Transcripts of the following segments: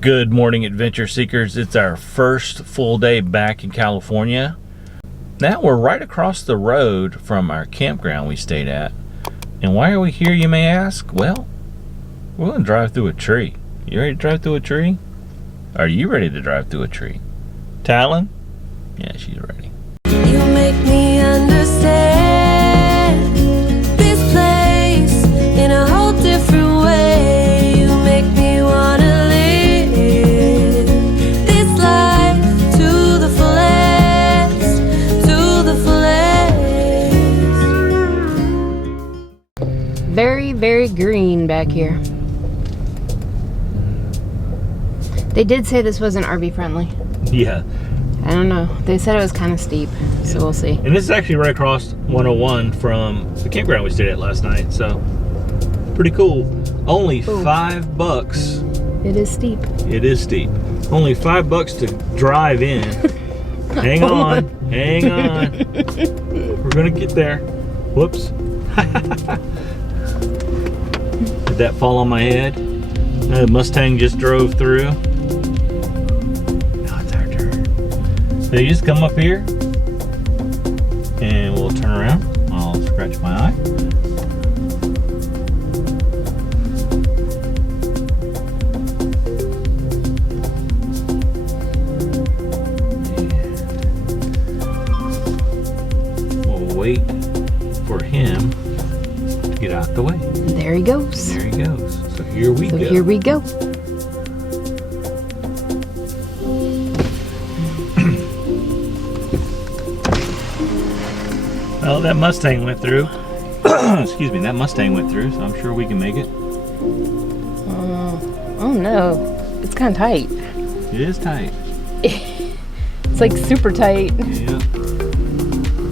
Good morning, adventure seekers. It's our first full day back in California. Now we're right across the road from our campground we stayed at. And why are we here, you may ask? Well, we're going to drive through a tree. You ready to drive through a tree? Are you ready to drive through a tree? Talon? Yeah, she's ready. You make me understand this place in a whole different way. You make me wanna live this life to the fullest, to the fullest. Very, very green back here. They did say this wasn't RV friendly. Yeah. I don't know. They said it was kind of steep, so we'll see. And this is actually right across 101 from the campground we stayed at last night, so pretty cool. Only $5. It is steep. It is steep. Only $5 to drive in. Hang on, hang on. We're gonna get there. Whoops. Did that fall on my head? The Mustang just drove through. Now it's our turn. So you just come up here and we'll turn around. I'll scratch my eye. We'll wait for him to get out the way. There he goes. There he goes. So here we go. Here we go. Well, that Mustang went through. Excuse me, that Mustang went through, so I'm sure we can make it. Oh no. It's kind of tight. It is tight. It's like super tight. Yeah.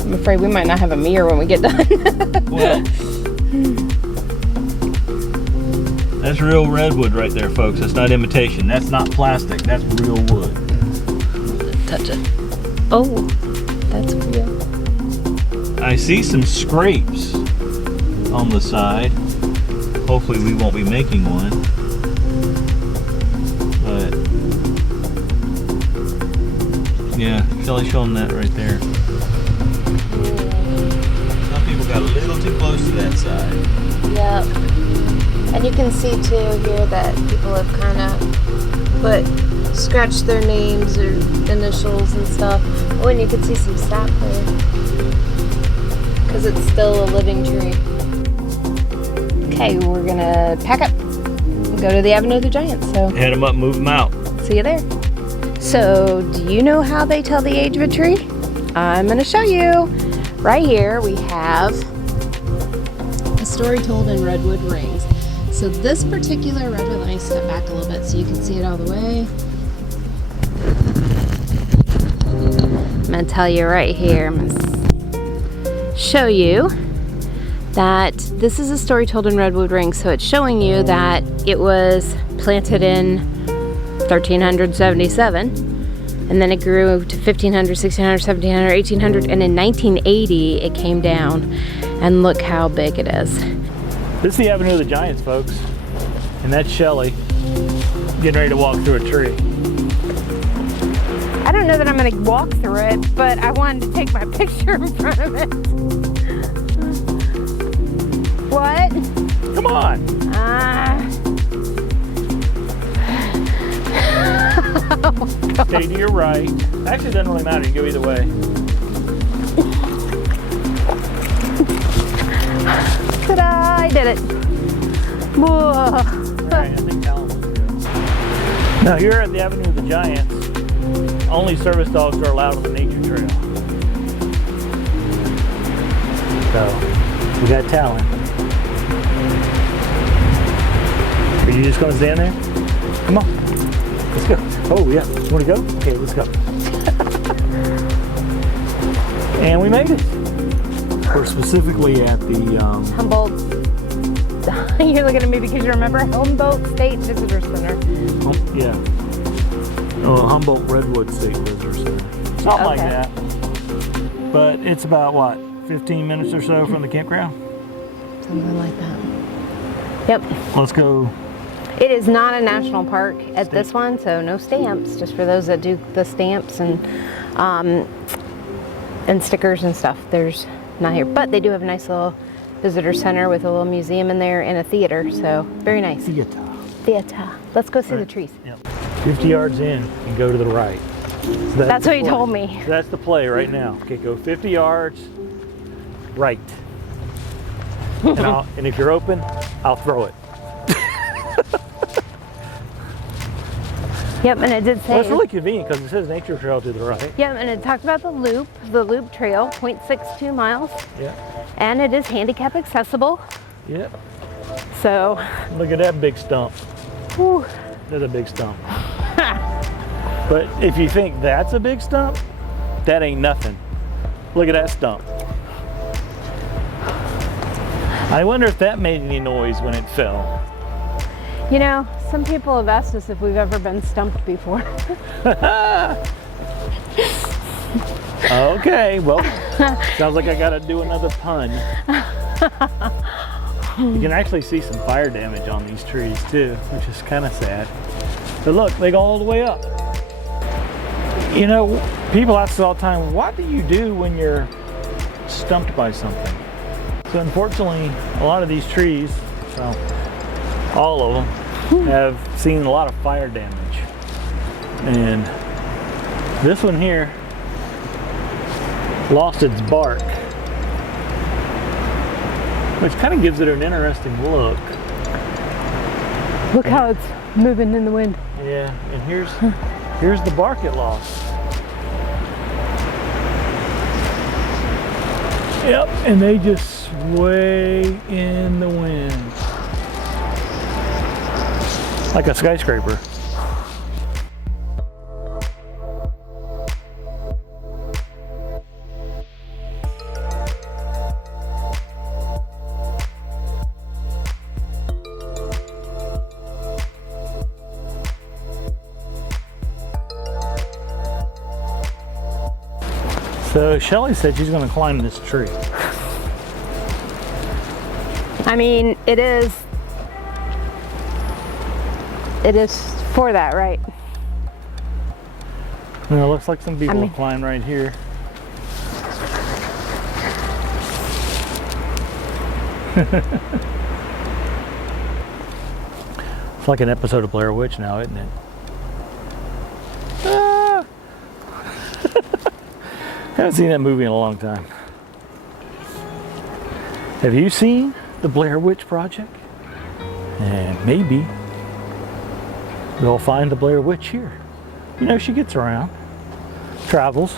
I'm afraid we might not have a mirror when we get done. Well, that's real redwood right there, folks. That's not imitation. That's not plastic. That's real wood. Touch it. Oh, that's real. I see some scrapes on the side. Hopefully we won't be making one. But yeah, Shelly's showing that right there. Some people got a little too close to that side. Yep. And you can see too here that people have kind of scratched their names or initials and stuff. Oh, and you can see some sap there. Because it's still a living tree. Okay, we're gonna pack up and go to the Avenue of the Giants. So Head them up, move them out. see you there. So, do you know how they tell the age of a tree? I'm gonna show you. Right here we have a story told in redwood rings. So this particular redwood, let me step back a little bit so you can see it all the way. I'm gonna tell you right here. I'm gonna show you that this is a story told in redwood rings. So it's showing you that it was planted in 1377, and then it grew to 1500, 1600, 1700, 1800, and in 1980 it came down. And look how big it is. This is the Avenue of the Giants, folks. And that's Shelly getting ready to walk through a tree. I don't know that I'm gonna walk through it, but I wanted to take my picture in front of it. What? Come on. Oh, Stay to your right. Actually, it doesn't really matter. You go either way. ta-da! I did it. Whoa. All right, I think Talon was good. Now, here at the Avenue of the Giants, only service dogs are allowed on the nature trail. So, we got Talon. Are you just going to stand there? Come on. Let's go. Oh, yeah. You want to go? Okay, let's go. And we made it. We're specifically at the Humboldt. You're looking at me because you remember Humboldt State Visitor Center. yeah. Oh, Humboldt Redwood State Visitor Center. Something like that. But it's about what, 15 minutes or so from the campground? Something like that. Yep. Let's go It is not a national park at this one, so no stamps, just for those that do the stamps and stickers and stuff. There's not here, but they do have a nice little visitor center with a little museum in there and a theater, so very nice. Theater. Let's go see the trees. Yep. 50 yards in and go to the right. So that's what he told me. So that's the play right now. Okay, go 50 yards right. And if you're open, I'll throw it. Yep, and it did say. Well, it's really convenient because it says nature trail to the right. Yep, and it talked about the loop trail, 0.62 miles. Yeah. And it is handicap accessible. Yep. So. Look at that big stump. Whew. That's a big stump. But if you think that's a big stump, that ain't nothing. Look at that stump. I wonder if that made any noise when it fell. You know, some people have asked us if we've ever been stumped before. Okay, well, sounds like I gotta do another pun. You can actually see some fire damage on these trees too, which is kind of sad. But look, they go all the way up. You know, people ask us all the time, what do you do when you're stumped by something? So unfortunately, a lot of these trees, well, all of them, have seen a lot of fire damage. And this one here lost its bark, which kind of gives it an interesting look. Look how it's moving in the wind. Yeah, and here's the bark it lost. Yep, and they just sway in the wind. Like a skyscraper. So Shelly said she's going to climb this tree. I mean, it is for that, right? And it looks like some people have climbed right here. It's like an episode of Blair Witch now, isn't it? Ah! Haven't seen that movie in a long time. Have you seen the Blair Witch Project? And maybe we'll find the Blair Witch here. You know, she gets around, travels.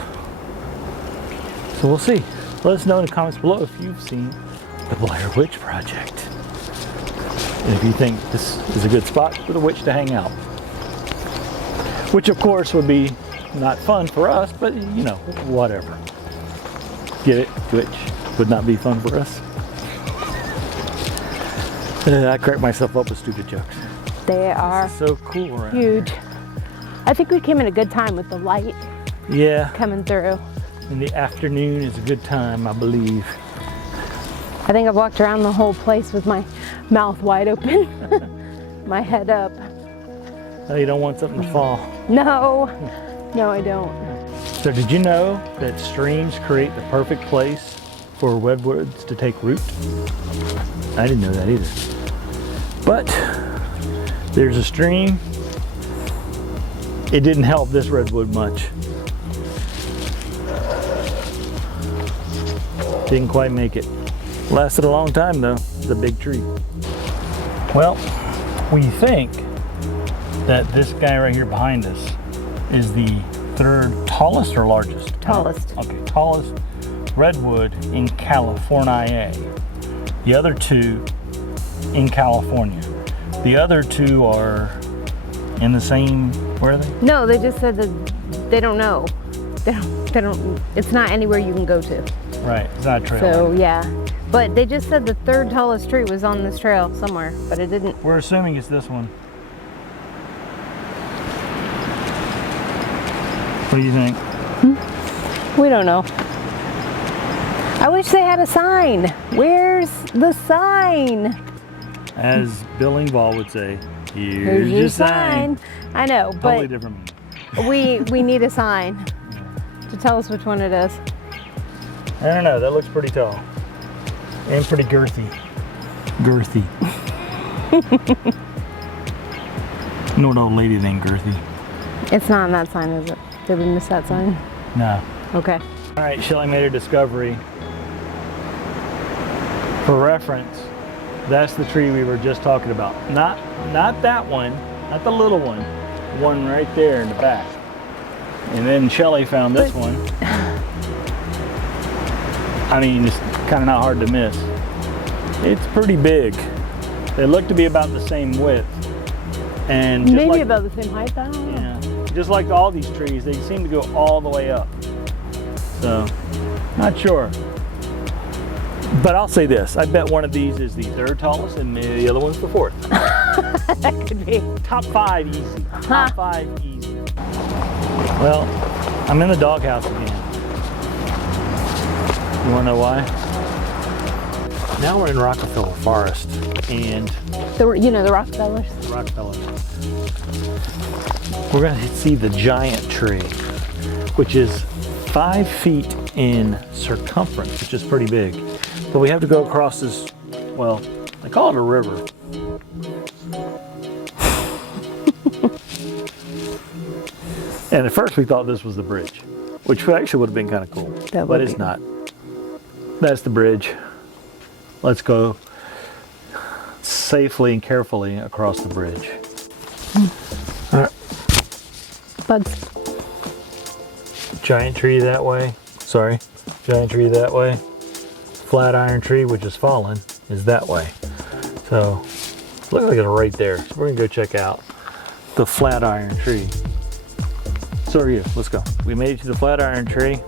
So we'll see. Let us know in the comments below if you've seen the Blair Witch Project. And if you think this is a good spot for the witch to hang out. Which of course would be not fun for us, but you know, whatever. Get it? Witch would not be fun for us. I crack myself up with stupid jokes. They are so cool around huge. here. I think we came in a good time with the light coming through. In the afternoon is a good time, I believe. I think I've walked around the whole place with my mouth wide open, my head up. Oh, you don't want something to fall. No, I don't. So did you know that streams create the perfect place for redwoods to take root? I didn't know that either. But there's a stream. It didn't help this redwood much. Didn't quite make it. Lasted a long time though. It's a big tree. Well, we think that this guy right here behind us is the third tallest or largest? Tallest. Okay, tallest redwood in California. The other two in California. The other two are in the same, where are they? No, they just said that they don't know. They don't, it's not anywhere you can go to. Right, it's not a trail. So yeah, but they just said the third tallest tree was on this trail somewhere, but it didn't. We're assuming it's this one. What do you think? We don't know. I wish they had a sign. Where's the sign? As Bill Engvall would say, Here's your sign. I know, Totally but different. we need a sign to tell us which one it is. I don't know. That looks pretty tall and pretty girthy. Girthy. You know an old lady named Girthy? It's not on that sign, is it? Did we miss that sign? No. Okay. All right, Shelly made her discovery. For reference, that's the tree we were just talking about. Not that one, not the little one. One right there in the back. And then Shelly found this one. I mean, it's kind of not hard to miss. It's pretty big. They look to be about the same width. And just Maybe like, about the same height, I don't know. yeah, just like all these trees, they seem to go all the way up. So, not sure. But I'll say this, I bet one of these is the third tallest and the other one's the fourth. That could be. Top 5 easy. Top 5 easy. Well, I'm in the doghouse again. You wanna know why? Now we're in Rockefeller Forest and The Rockefellers. Rockefeller. We're gonna see the giant tree, which is 5 feet in circumference, which is pretty big. But we have to go across this, well, they call it a river. And at first we thought this was the bridge, which actually would have been kind of cool, but it's not. That's the bridge. Let's go safely and carefully across the bridge. All right. Buds. Giant tree that way. Sorry. Giant tree that way. Flatiron tree, which is fallen, is that way. So, looks like it's right there. So we're gonna go check out the flatiron tree. So are you. Let's go. We made it to the flatiron tree.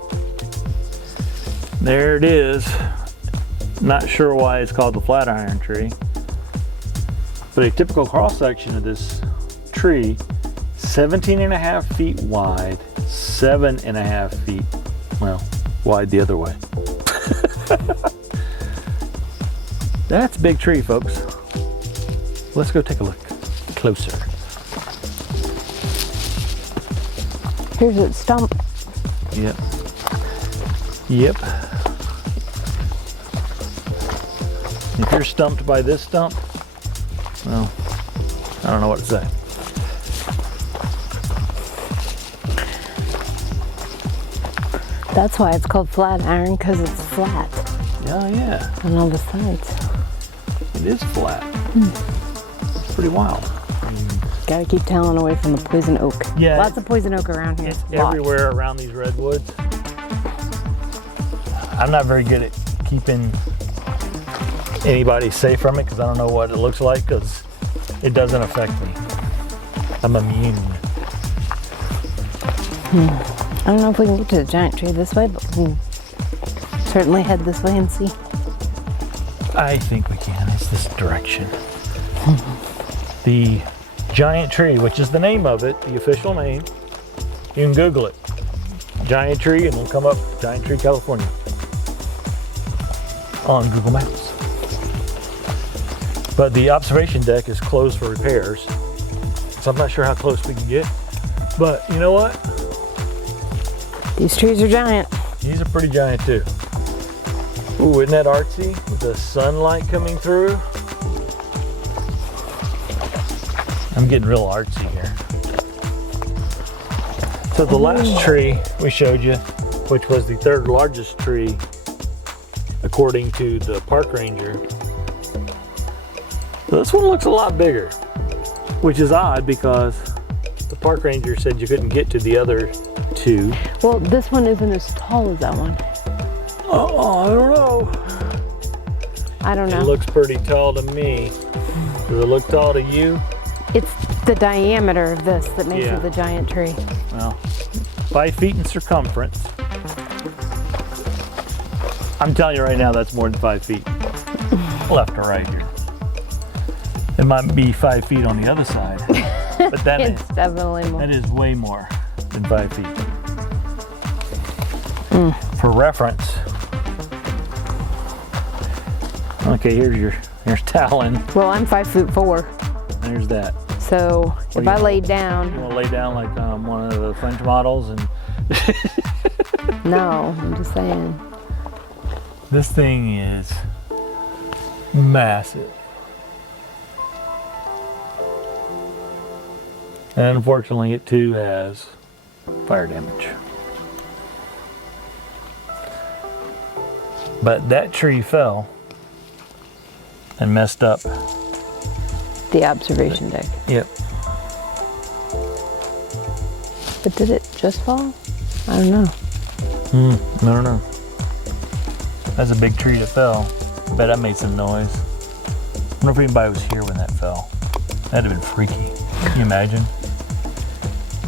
There it is. Not sure why it's called the flatiron tree. But a typical cross section of this tree, 17.5 feet wide, 7.5 feet, well, wide the other way. That's a big tree, folks. Let's go take a look closer. Here's its stump. Yep. Yep. If you're stumped by this stump, well, I don't know what to say. That's why it's called flatiron, because it's flat Oh yeah, on all the sides. it is flat. It's pretty wild. Gotta keep talent away from the poison oak. Yeah, Lots of poison oak around here. It's Lots. everywhere around these redwoods. I'm not very good at keeping anybody safe from it because I don't know what it looks like because it doesn't affect me. I'm immune. I don't know if we can get to the giant tree this way, but we can certainly head this way and see. I think we can. It's this direction. The giant tree, which is the name of it, the official name. You can Google it. Giant tree, and it'll come up Giant Tree, California on Google Maps. But the observation deck is closed for repairs, so I'm not sure how close we can get. But you know what? These trees are giant. These are pretty giant too. Ooh, isn't that artsy with the sunlight coming through? I'm getting real artsy here. So the last tree we showed you, which was the third largest tree according to the park ranger, this one looks a lot bigger, which is odd because the park ranger said you couldn't get to the other two. Well, this one isn't as tall as that one. Oh, I don't know. I don't know. It looks pretty tall to me. Does it look tall to you? It's the diameter of this that makes Yeah. it the giant tree. Well, 5 feet in circumference. I'm telling you right now, that's more than 5 feet. Left or right here. It might be 5 feet on the other side, but It's definitely more. that is way more than 5 feet. For reference, okay, here's Talon. Well, I'm 5'4". There's that. So if I laid down, You want to lay down like one of the French models and no, I'm just saying. this thing is massive. And unfortunately it too has fire damage. But that tree fell and messed up. The observation deck. Yep. But did it just fall? I don't know. I don't know. That's a big tree that fell. I bet that made some noise. I wonder if anybody was here when that fell. That'd have been freaky. Can you imagine?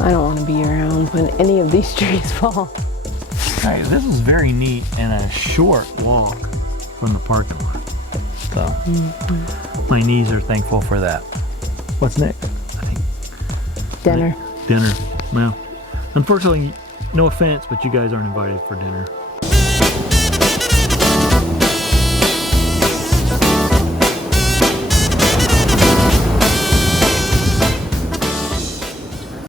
I don't want to be around when any of these trees fall. Alright, this is very neat and a short walk from the parking lot. So, my knees are thankful for that. What's next? I think Dinner. dinner. Well, unfortunately, no offense, but you guys aren't invited for dinner.